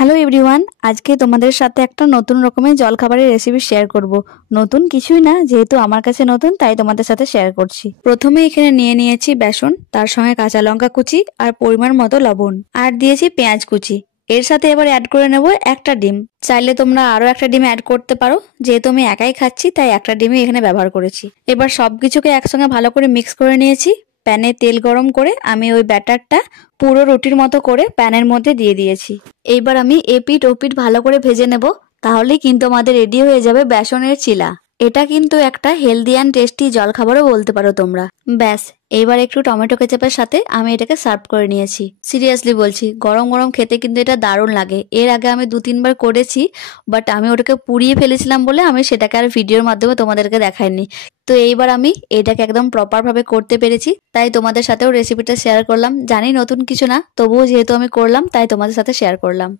Hello everyone, আজকে তোমাদের সাথে একটা নতুন রকমের জলখাবারের রেসিপি শেয়ার করব। নতুন কিছুই না, যেহেতু আমার কাছে নতুন তাই তোমাদের সাথে শেয়ার করছি। প্রথমে এখানে নিয়ে নিয়েছি বেসন, তার সঙ্গে কাঁচা লঙ্কা কুচি আর পরিমাণ মতো লবণ, আর দিয়েছি পেঁয়াজ কুচি। এর সাথে এবার অ্যাড করে নেব একটা ডিম। চাইলে তোমরা আরো একটা ডিম অ্যাড করতে পারো, যেহেতু আমি একাই খাচ্ছি তাই একটা ডিমই এখানে ব্যবহার করেছি। এবার সবকিছুকে একসঙ্গে ভালো করে মিক্স করে নিয়েছি। প্যানে তেল গরম করে আমি ওই ব্যাটারটা পুরো রুটির মতো করে প্যানের মধ্যে দিয়ে দিয়েছি। এইবার আমি এপিঠ ওপিঠ ভালো করে ভেজে নেব, তাহলেই কিন্তু আমাদের রেডি হয়ে যাবে বেসনের চিলা। এটা কিন্তু একটা হেলদি অ্যান্ড টেস্টি জলখাবারও বলতে পারো তোমরা। ব্যাস, এইবার একটু টমেটো কেচাপের সাথে আমি এটাকে সার্ভ করে নিয়েছি। সিরিয়াসলি বলছি, গরম গরম খেতে কিন্তু এটা দারুণ লাগে। এর আগে আমি 2-3 বার করেছি, বাট আমি ওটাকে পুড়িয়ে ফেলেছিলাম বলে আমি সেটাকে আর ভিডিওর মাধ্যমে তোমাদেরকে দেখাইনি। তো এইবার আমি এটাকে একদম প্রপার ভাবে করতে পেরেছি, তাই তোমাদের সাথেও রেসিপিটা শেয়ার করলাম। জানি নতুন কিছু না, তবুও যেহেতু আমি করলাম তাই তোমাদের সাথে শেয়ার করলাম।